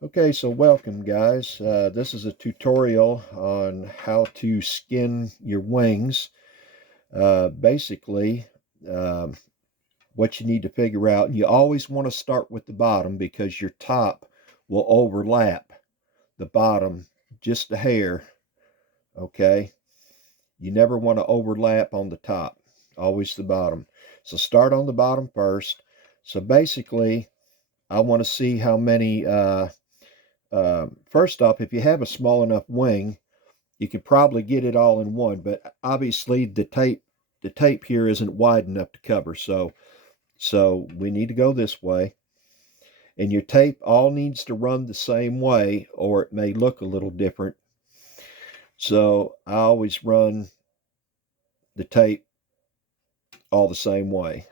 Okay, so welcome guys. This is a tutorial on how to skin your wings. Basically, um, what you need to figure out, and you always want to start with the bottom because your top will overlap the bottom just a hair, okay? You never want to overlap on the top, always the bottom. So start on the bottom first. So basically, I want to see how many first off, if you have a small enough wing, you could probably get it all in one. But obviously, the tape here isn't wide enough to cover. So we need to go this way. And your tape all needs to run the same way, or it may look a little different. So I always run the tape all the same way.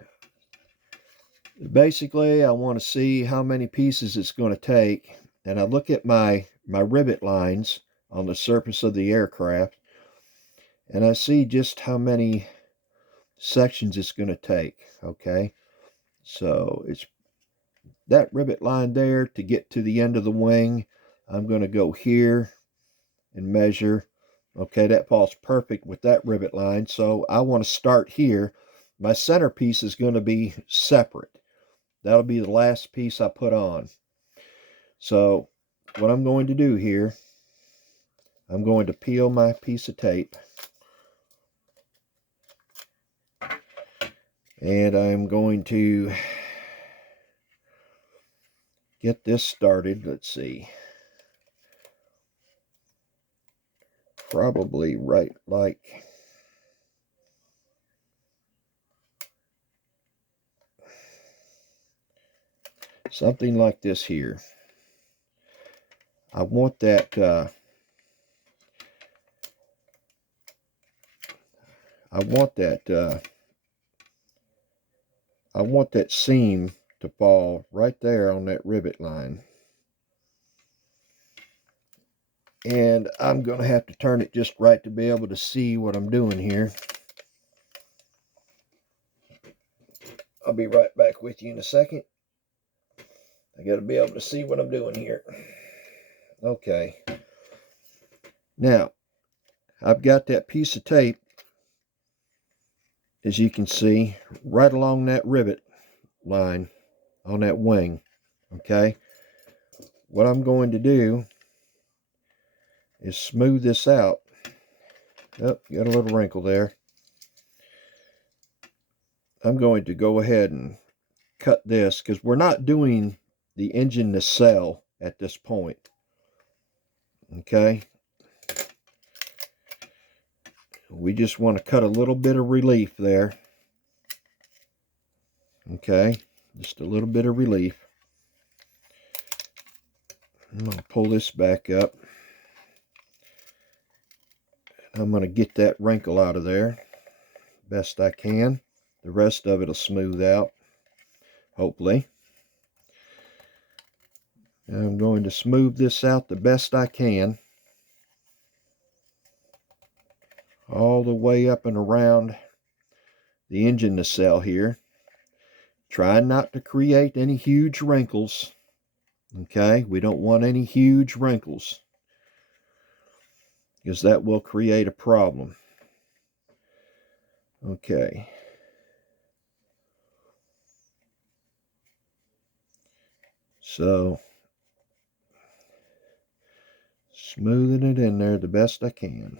Basically, I want to see how many pieces it's going to take, and I look at my rivet lines on the surface of the aircraft, and I see just how many sections it's going to take. Okay, so it's that rivet line there to get to the end of the wing. I'm going to go here and measure. Okay, that falls perfect with that rivet line, so I want to start here. My centerpiece is going to be separate. That'll be the last piece I put on. So what I'm going to do here, I'm going to peel my piece of tape, and I'm going to get this started. Let's see, probably right like something like this here. I want that I want that I want that seam to fall right there on that rivet line. And I'm going to have to turn it just right to be able to see what I'm doing here. I'll be right back with you in a second. I got to be able to see what I'm doing here. Okay. Now, I've got that piece of tape, as you can see, right along that rivet line on that wing. Okay. What I'm going to do is smooth this out. Oh, got a little wrinkle there. I'm going to go ahead and cut this because we're not doing the engine nacelle at this point. Okay. We just want to cut a little bit of relief there. Okay. Just a little bit of relief. I'm going to pull this back up. I'm going to get that wrinkle out of there best I can. The rest of it will smooth out, hopefully. I'm going to smooth this out the best I can, all the way up and around the engine nacelle here. Trying not to create any huge wrinkles. Okay, we don't want any huge wrinkles because that will create a problem. Okay. So, smoothing it in there the best I can.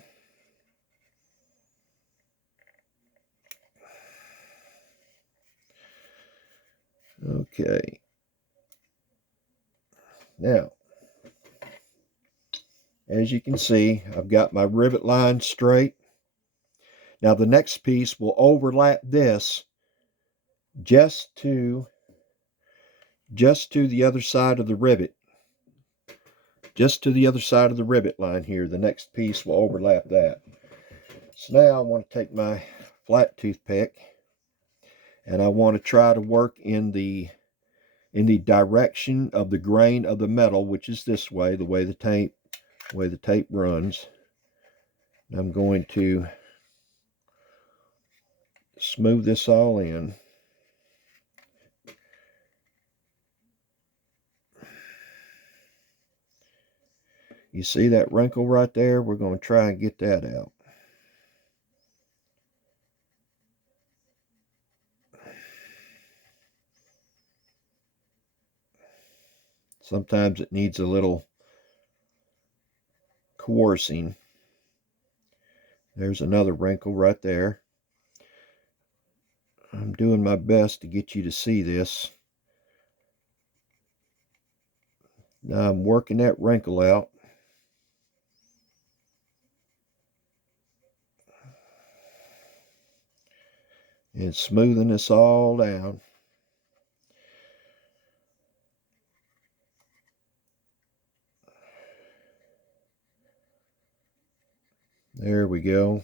Okay. Now, as you can see, I've got my rivet line straight. Now the next piece will overlap this just to the other side of the rivet. Just to the other side of the rivet line here. The next piece will overlap that. So now I want to take my flat toothpick and I want to try to work in the direction of the grain of the metal, which is this way, the way the tape runs. I'm going to smooth this all in. You see that wrinkle right there? We're going to try and get that out. Sometimes it needs a little coercing. There's another wrinkle right there. I'm doing my best to get you to see this. Now I'm working that wrinkle out. And smoothing this all down. There we go.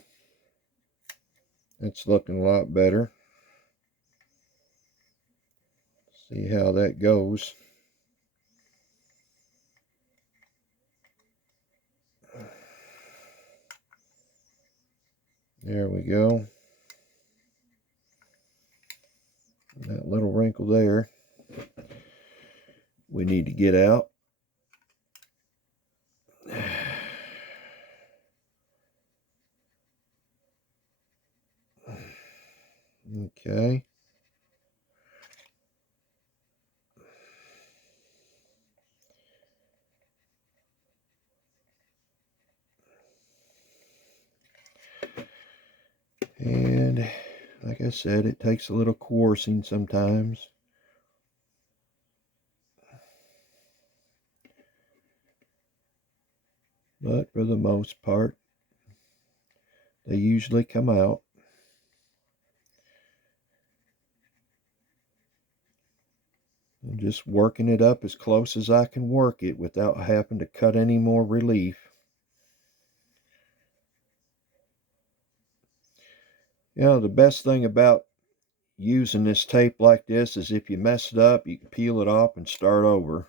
It's looking a lot better. See how that goes. There we go. That little wrinkle there we need to get out. Okay. And like I said, it takes a little coercing sometimes. But for the most part, they usually come out. I'm just working it up as close as I can work it without having to cut any more relief. You know, the best thing about using this tape like this is if you mess it up, you can peel it off and start over.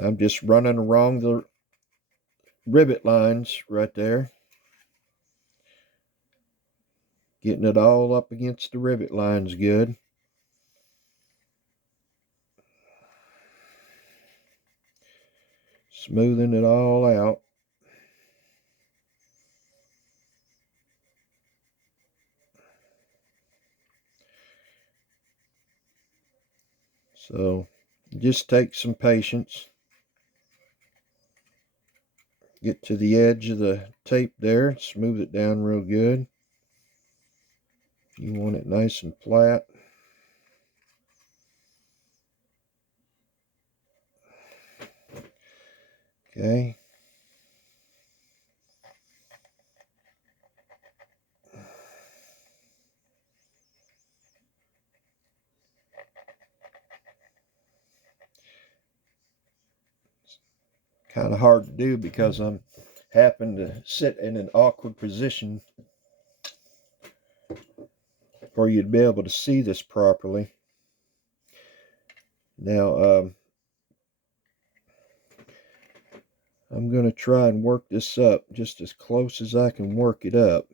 I'm just running along the rivet lines right there. Getting it all up against the rivet lines good. Smoothing it all out. So just take some patience. Get to the edge of the tape there, smooth it down real good. You want it nice and flat. Okay. Kind of hard to do because I'm happen to sit in an awkward position for you to be able to see this properly. Now, I'm going to try and work this up just as close as I can work it up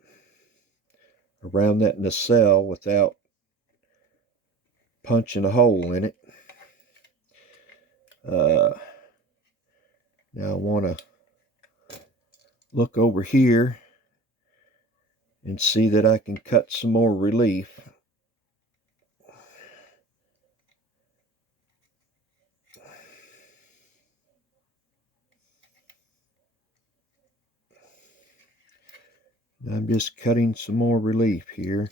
around that nacelle without punching a hole in it. Now I want to look over here and see that I can cut some more relief. I'm just cutting some more relief here.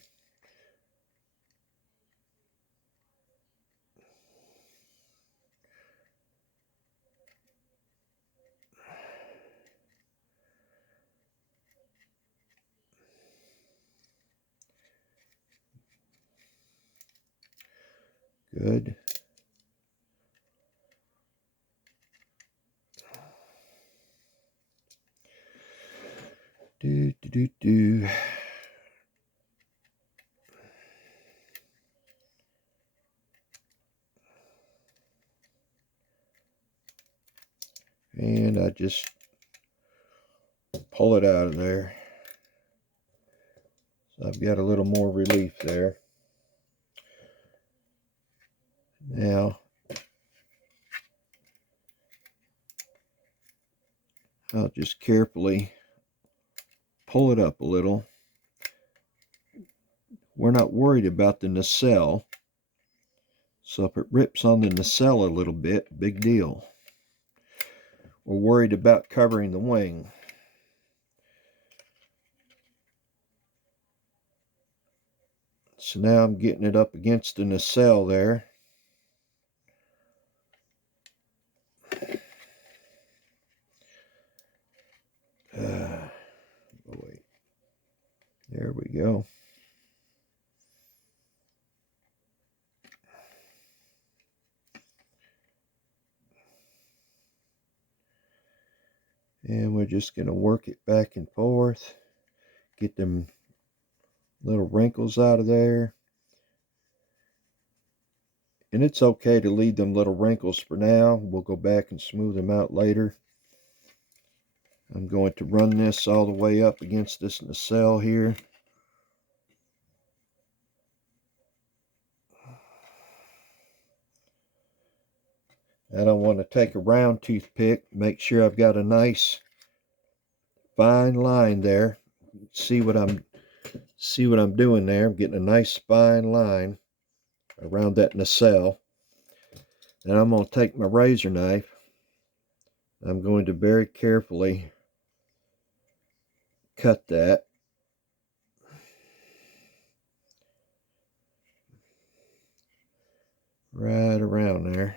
Good. Do, do, do, do. And I just pull it out of there. So I've got a little more relief there. Now, I'll just carefully pull it up a little. We're not worried about the nacelle. So if it rips on the nacelle a little bit, big deal. We're worried about covering the wing. So now I'm getting it up against the nacelle there. Oh wait. There we go. And we're just going to work it back and forth. Get them little wrinkles out of there. And it's okay to leave them little wrinkles for now. We'll go back and smooth them out later. I'm going to run this all the way up against this nacelle here. And I want to take a round toothpick, make sure I've got a nice fine line there. See what I'm doing there. I'm getting a nice fine line around that nacelle. And I'm going to take my razor knife. I'm going to very carefully cut that. Right around there.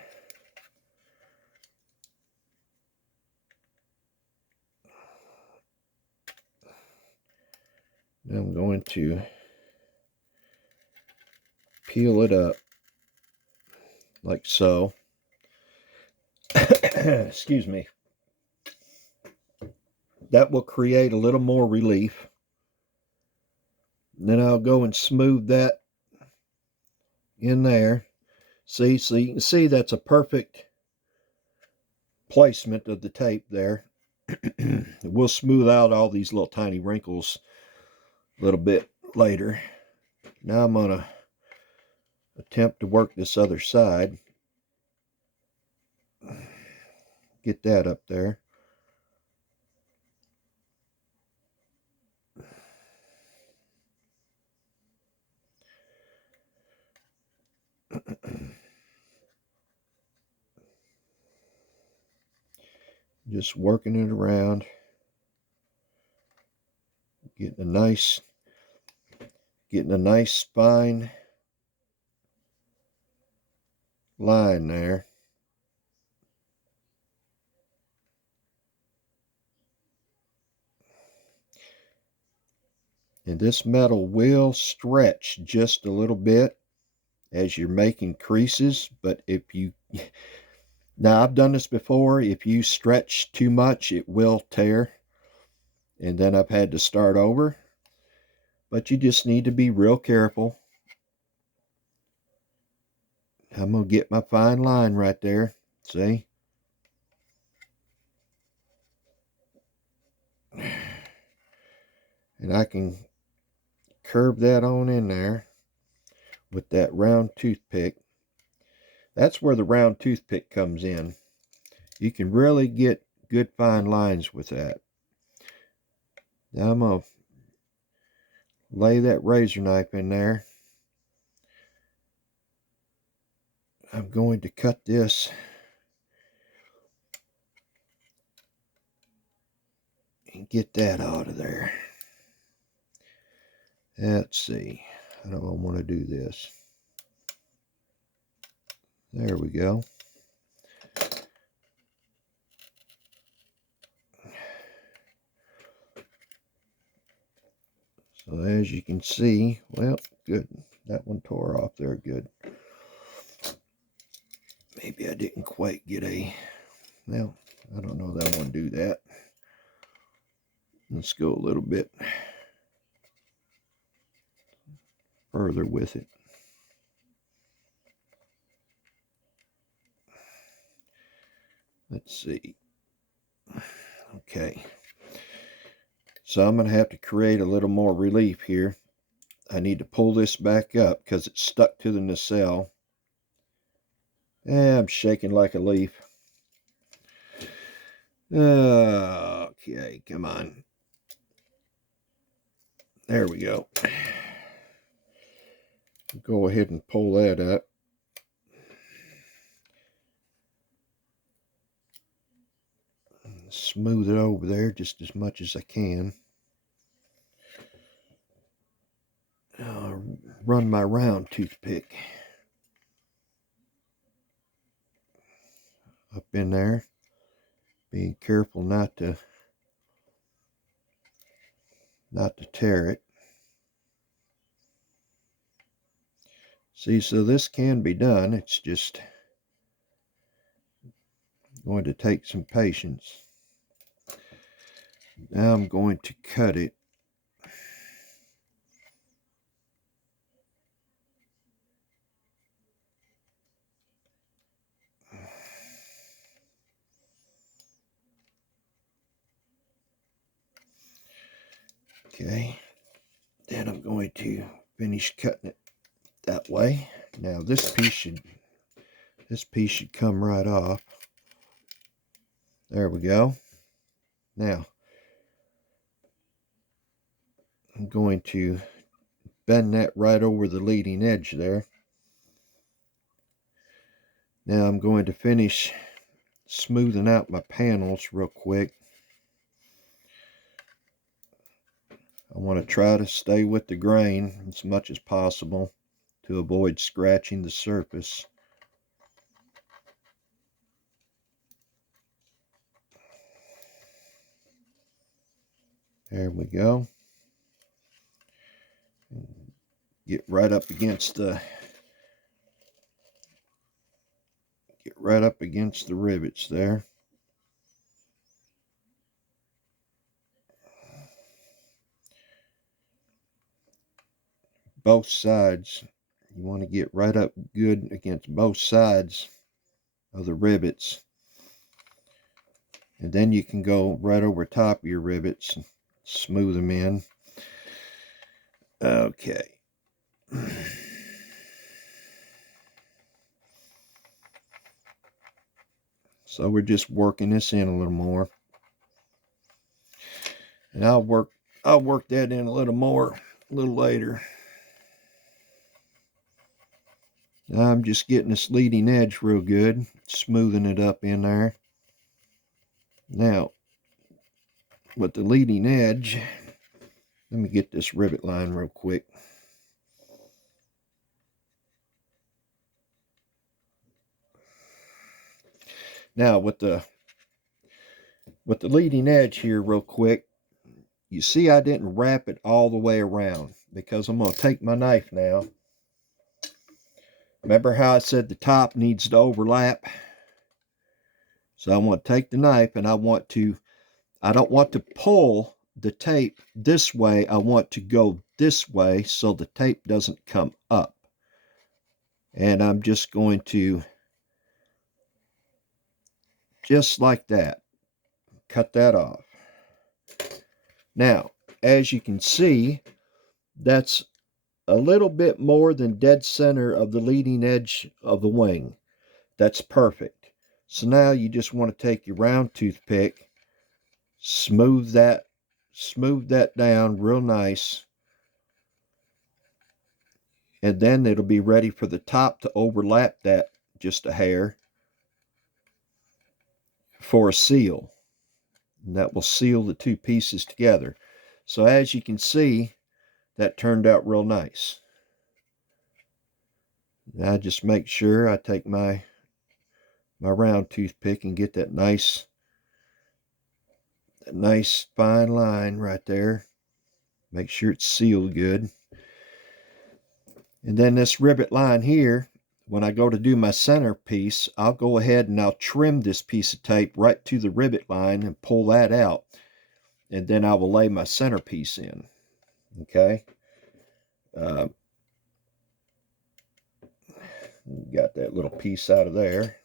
Now I'm going to peel it up like so. Excuse me. That will create a little more relief. And then I'll go and smooth that in there. See, so you can see that's a perfect placement of the tape there. We'll smooth out all these little tiny wrinkles a little bit later. Now I'm going to attempt to work this other side. Get that up there. Just working it around. Getting a nice fine line there. And this metal will stretch just a little bit as you're making creases, but if you, now I've done this before, if you stretch too much, it will tear, and then I've had to start over. But you just need to be real careful. I'm going to get my fine line right there, see? And I can curve that on in there with that round toothpick. That's where the round toothpick comes in. You can really get good fine lines with that. Now I'm going to lay that razor knife in there. I'm going to cut this and get that out of there. Let's see. How do I want to do this? There we go. So as you can see, well, good. That one tore off there good. Maybe I didn't quite get a, well, I don't know that I want to do that. Let's go a little bit further with it. Let's see. Okay. So I'm going to have to create a little more relief here. I need to pull this back up because it's stuck to the nacelle. I'm shaking like a leaf. Okay, come on. There we go. Go ahead and pull that up. Smooth it over there just as much as I can. Run my round toothpick up in there. Being careful not to tear it. See, so this can be done. It's just going to take some patience. Now I'm going to cut it. Okay, then I'm going to finish cutting it that way. Now this piece should come right off. There we go. Now I'm going to bend that right over the leading edge there. Now I'm going to finish smoothing out my panels real quick. I want to try to stay with the grain as much as possible to avoid scratching the surface. There we go. Get right up against the rivets there. Both sides. You want to get right up good against both sides of the rivets. And then you can go right over top of your rivets and smooth them in. Okay. So we're just working this in a little more. And I'll work that in a little more a little later. Now I'm just getting this leading edge real good, smoothing it up in there. Now, with the leading edge, let me get this rivet line real quick. Now, with the leading edge here real quick, you see I didn't wrap it all the way around because I'm going to take my knife now. Remember how I said the top needs to overlap? So I want to take the knife and I don't want to pull the tape this way. I want to go this way so the tape doesn't come up. And I'm just going to, just like that, cut that off. Now, as you can see, that's a little bit more than dead center of the leading edge of the wing. That's perfect. So now you just want to take your round toothpick, smooth that down real nice, and then it'll be ready for the top to overlap that just a hair for a seal. And that will seal the two pieces together. So as you can see, that turned out real nice. Now just make sure I take my round toothpick and get that nice fine line right there. Make sure it's sealed good. And then this rivet line here, when I go to do my centerpiece, I'll go ahead and I'll trim this piece of tape right to the rivet line and pull that out. And then I will lay my centerpiece in. Okay. Got that little piece out of there.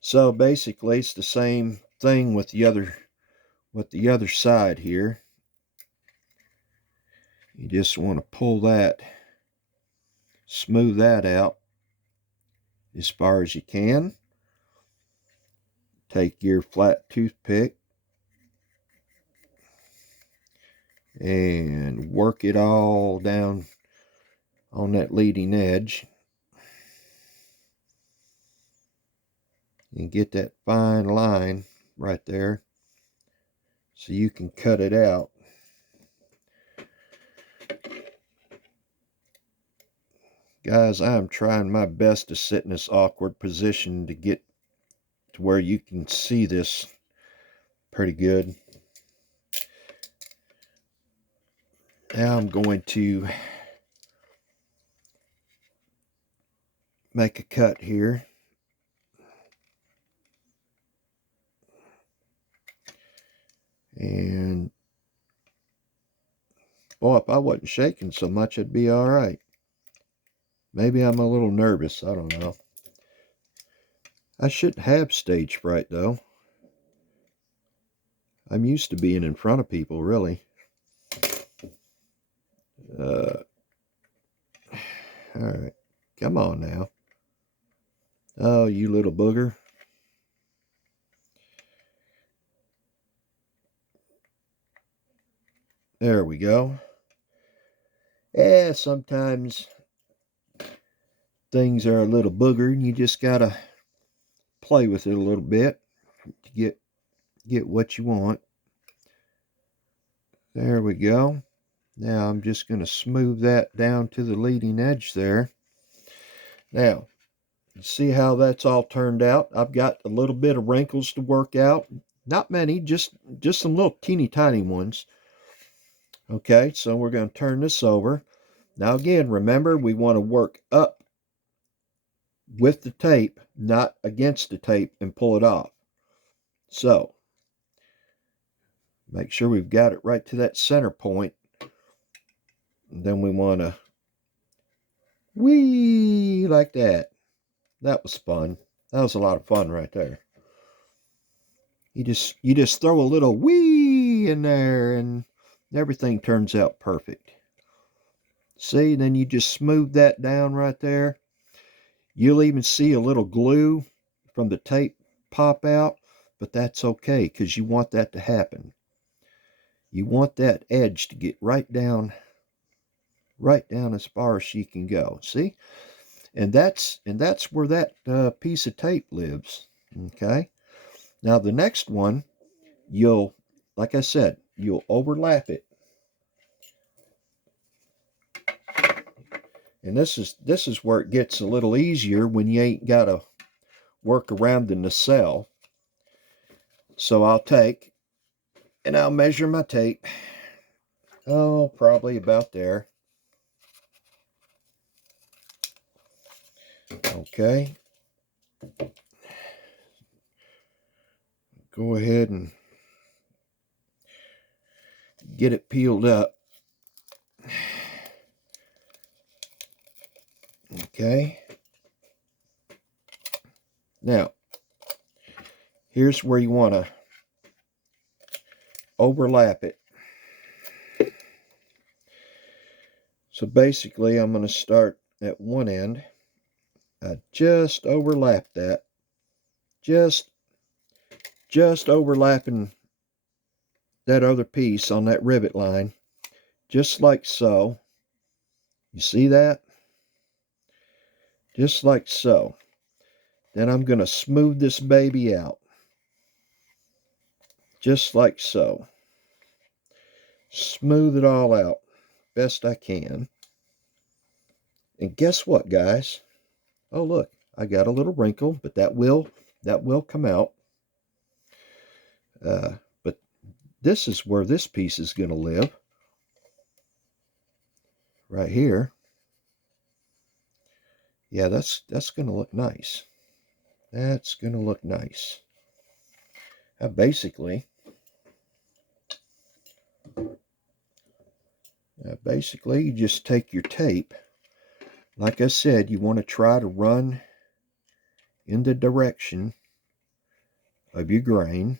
So basically it's the same thing with the other side here. You just want to pull that, smooth that out as far as you can. Take your flat toothpick and work it all down on that leading edge and get that fine line right there so you can cut it out. Guys, I'm trying my best to sit in this awkward position to get to where you can see this pretty good. Now I'm going to make a cut here. And boy, if I wasn't shaking so much, it'd be all right. Maybe I'm a little nervous. I don't know. I shouldn't have stage fright, though. I'm used to being in front of people, really. All right. Come on now. Oh, you little booger. There we go. Yeah, sometimes things are a little booger and you just gotta play with it a little bit to get what you want. There we go. Now I'm just going to smooth that down to the leading edge there. Now, see how that's all turned out? I've got a little bit of wrinkles to work out. Not many, just some little teeny tiny ones. Okay, so we're going to turn this over. Now again, remember, we want to work up with the tape, not against the tape, and pull it off. So, make sure we've got it right to that center point. And then we want to whee like that. That was fun. That was a lot of fun right there. You just throw a little whee in there and everything turns out perfect. See, then you just smooth that down right there. You'll even see a little glue from the tape pop out, but that's okay because you want that to happen. You want that edge to get right down as far as she can go. See? And that's where that piece of tape lives. Okay. Now the next one, like I said, you'll overlap it. And this is where it gets a little easier when you ain't got to work around the nacelle. So I'll take and I'll measure my tape. Oh, probably about there. Okay. Go ahead and get it peeled up. Okay. Now, here's where you want to overlap it. So basically, I'm going to start at one end. I just overlap that. Just overlapping that other piece on that rivet line. Just like so. You see that? Just like so. Then I'm going to smooth this baby out. Just like so. Smooth it all out best I can. And guess what, guys? Oh, look, I got a little wrinkle, but that will come out. But this is where this piece is going to live. Right here. Yeah, that's going to look nice. That's going to look nice. Basically, you just take your tape. Like I said, you want to try to run in the direction of your grain.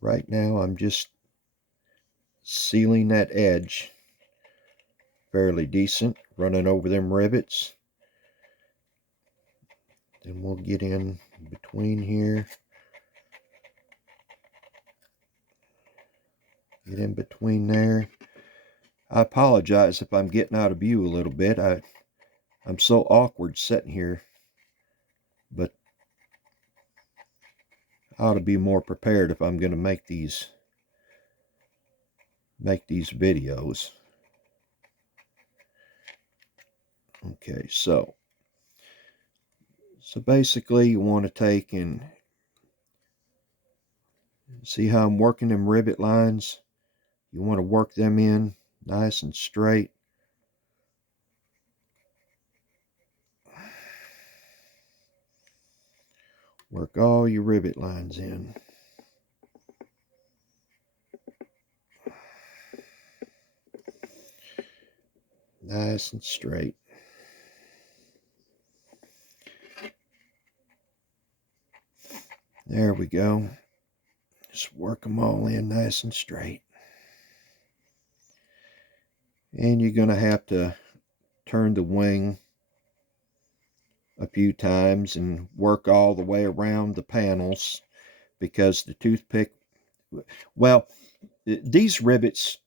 Right now, I'm just sealing that edge fairly decent, running over them rivets. Then we'll get in between here. Get in between there. I apologize if I'm getting out of view a little bit. I'm so awkward sitting here, but I ought to be more prepared if I'm going to make these videos. Okay, so basically you want to take and see how I'm working them rivet lines. You want to work them in nice and straight. Work all your rivet lines in. Nice and straight. There we go. Just work them all in nice and straight. And you're going to have to turn the wing a few times and work all the way around the panels, because the toothpick, well, these rivets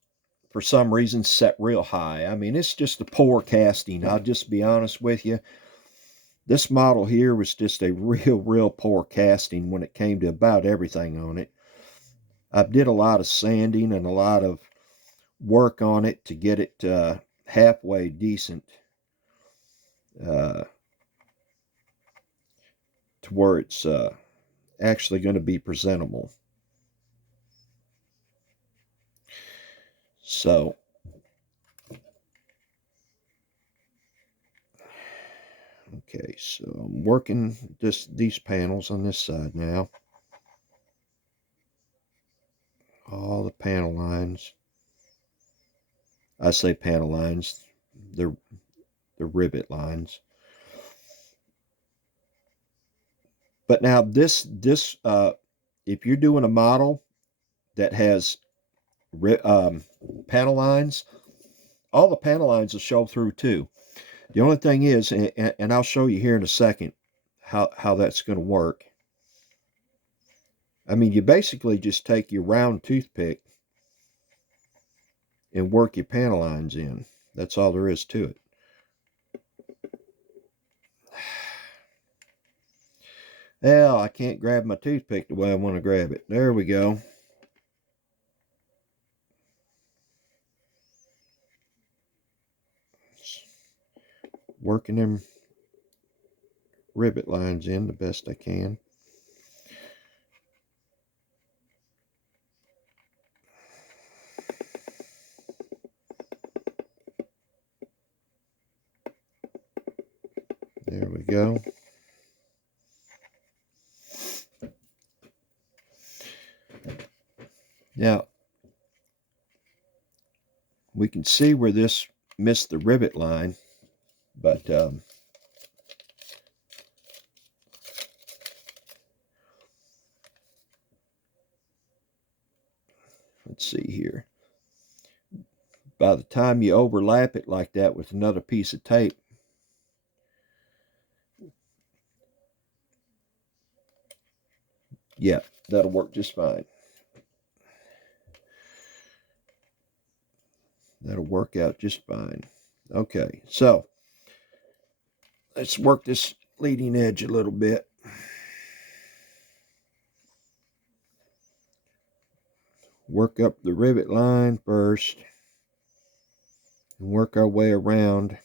for some reason set real high. I mean, it's just a poor casting. I'll just be honest with you. This model here was just a real poor casting when it came to about everything on it. I did a lot of sanding and a lot of work on it to get it halfway decent, to where it's actually going to be presentable. So okay, so I'm working these panels on this side now. All the panel lines. I say panel lines, the rivet lines. But now this if you're doing a model that has panel lines, all the panel lines will show through too. The only thing is, and I'll show you here in a second how that's going to work. I mean, you basically just take your round toothpick and work your panel lines in. That's all there is to it. Well, I can't grab my toothpick the way I want to grab it. There we go. Working them rivet lines in the best I can. There we go. Now, we can see where this missed the rivet line, but let's see here. By the time you overlap it like that with another piece of tape, yeah, that'll work just fine. That'll work out just fine. Okay, so let's work this leading edge a little bit. Work up the rivet line first and work our way around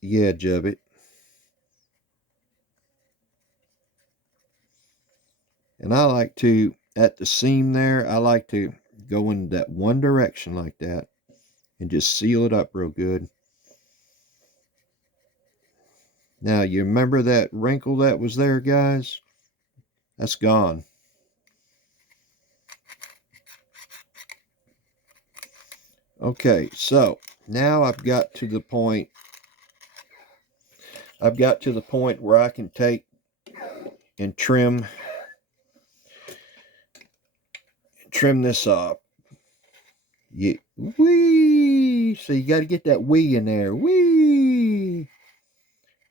the edge of it. And I like to, at the seam there, I like to go in that one direction like that and just seal it up real good. Now, you remember that wrinkle that was there, guys? That's gone. Okay, so now I've got to the point where I can take and trim trim this off. Wee! So you got to get that wee in there. Wee!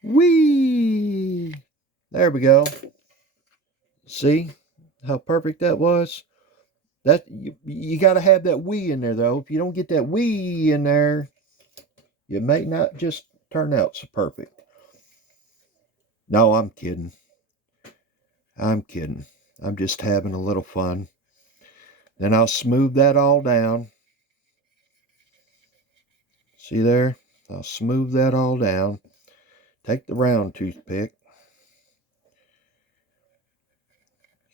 Wee! There we go. See how perfect that was? That you got to have that wee in there, though. If you don't get that wee in there, it may not just turn out so perfect. No, I'm kidding. I'm kidding. I'm just having a little fun. Then I'll smooth that all down. See there? I'll smooth that all down. Take the round toothpick.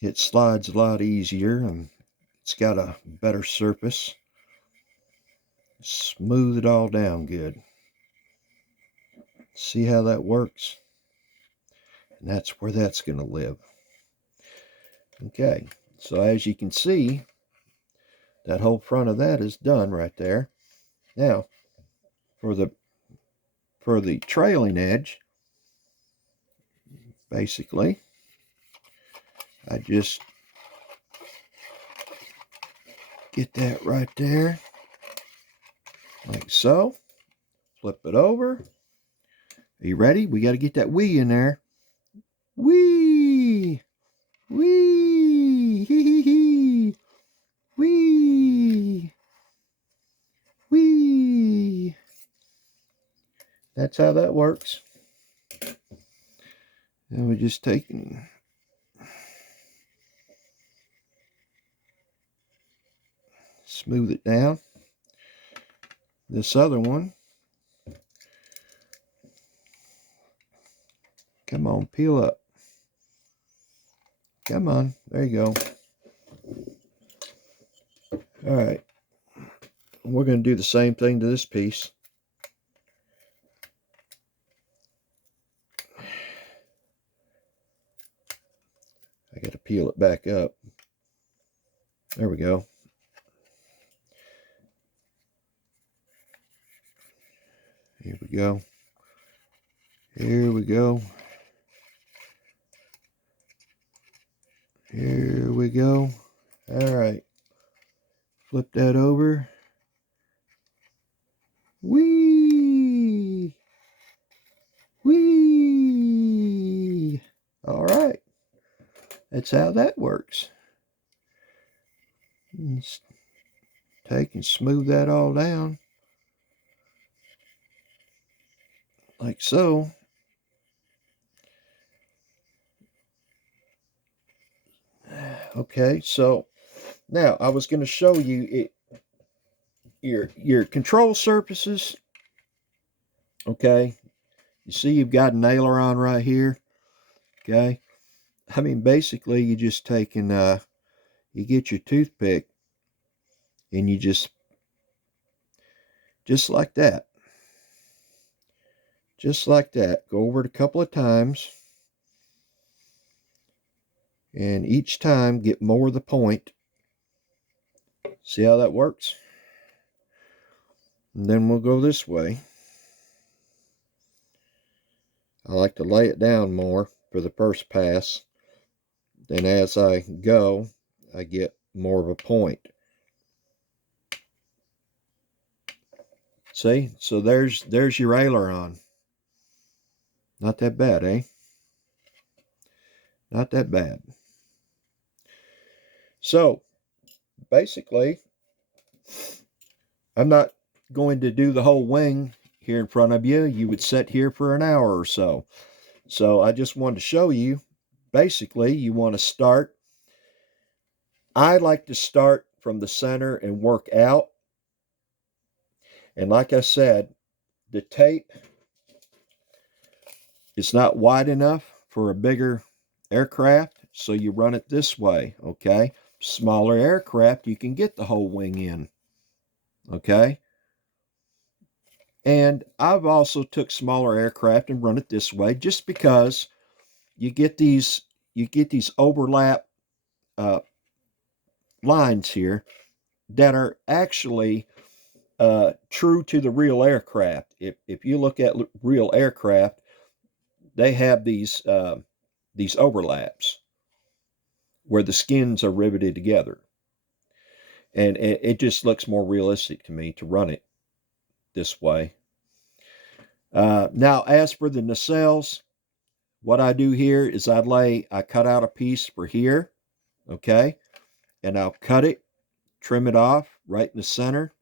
It slides a lot easier and it's got a better surface. Smooth it all down good. See how that works? And that's where that's going to live. Okay, so as you can see, that whole front of that is done right there. Now, for the trailing edge, basically, I just get that right there, like so. Flip it over. Are you ready? We got to get that wee in there. Wee! Wee! Hee hee hee! Wee! Wee! That's how that works. And we just take and smooth it down. This other one, come on, peel up. Come on, there you go. All right, we're going to do the same thing to this piece. I got to peel it back up. There we go. Here we go. Here we go. Here we go. All right. Flip that over. Whee! Whee! All right. That's how that works. Just take and smooth that all down. Like so. Okay, so now I was going to show you your control surfaces. Okay, you see you've got an aileron right here. Okay, I mean basically you just take and you get your toothpick and you just like that. Just like that. Go over it a couple of times. And each time get more of the point. See how that works? And then we'll go this way. I like to lay it down more for the first pass. Then as I go, I get more of a point. See? So there's your aileron. Not that bad, eh? Not that bad. So, basically, I'm not going to do the whole wing here in front of you. You would sit here for an hour or so. So I just wanted to show you, basically, you want to start. I like to start from the center and work out. And like I said, the tape is not wide enough for a bigger aircraft, so you run it this way, okay? Smaller aircraft, you can get the whole wing in, okay? And I've also took smaller aircraft and run it this way just because you get these overlap lines here that are actually true to the real aircraft. If you look at real aircraft, they have these overlaps where the skins are riveted together. And it just looks more realistic to me to run it this way. Now, as for the nacelles, what I do here is I cut out a piece for here, okay? And I'll cut it, trim it off right in the center,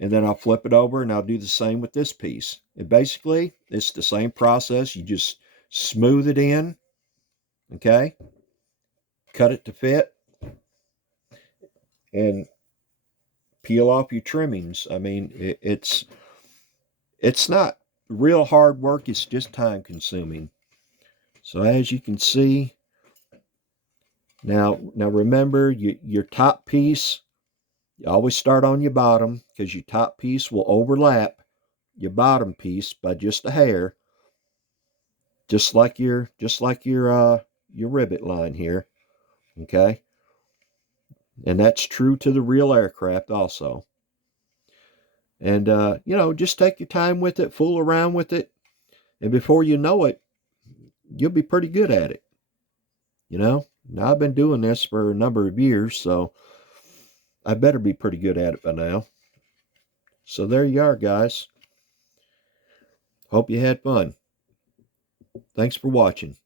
and then I'll flip it over and I'll do the same with this piece. And basically, it's the same process. You just smooth it in, okay? Cut it to fit, and peel off your trimmings. I mean, it's not real hard work. It's just time consuming. So as you can see, now remember your top piece, you always start on your bottom because your top piece will overlap your bottom piece by just a hair, just like your rivet line here, okay? And that's true to the real aircraft also. And you know, just take your time with it, fool around with it, and before you know it, you'll be pretty good at it. You know, now I've been doing this for a number of years, so I better be pretty good at it by now. So there you are, guys. Hope you had fun. Thanks for watching.